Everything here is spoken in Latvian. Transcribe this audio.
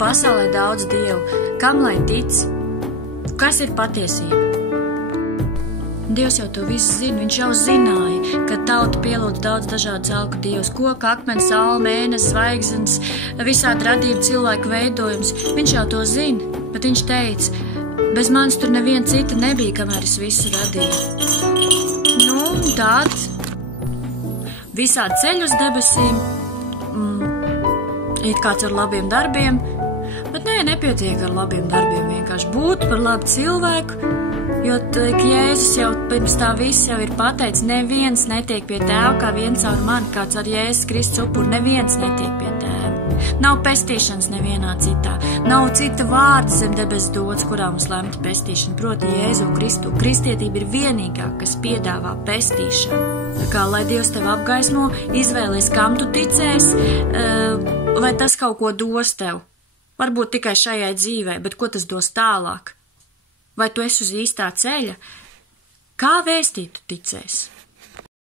pasaulē daudz dievu. Kam lai tic? Kas ir patiesība? Dievs jau to visu zina, viņš jau zināja, ka tauta pielūdz daudz dažādu celku dievus, koka, akmens, saule, mēnesis, zvaigznes, visādi radība, cilvēku veidojums. Viņš jau to zina, bet viņš teica, bez manis tur neviena cita nebija, kamēr es visu radīju. Nu, tāds visādi ceļ uz debesīm, it kāds ar labiem darbiem, bet nepietiek ar labiem darbiem, vienkārši būt par labu cilvēku. Jo Jēzus jau pirms tā viss jau ir pateicis, neviens netiek pie tēva, kā viens caur mani, kāds ar Jēzus Kristus upuru, neviens netiek pie tēva. Nav pestīšanas nevienā citā, nav cita vārda zem debes dots, kurā mums lemta pestīšana, proti Jēzu Kristu. Kristietība ir vienīgā, kas piedāvā pestīšanu. Tā kā, lai Dievs tev apgaismo, izvēlies, kam tu ticēsi, vai tas kaut ko dos tev. Varbūt tikai šajai dzīvē, bet ko tas dos tālāk? Vai tu esi uz īstā ceļa? Kā vēstīt tu ticēsi?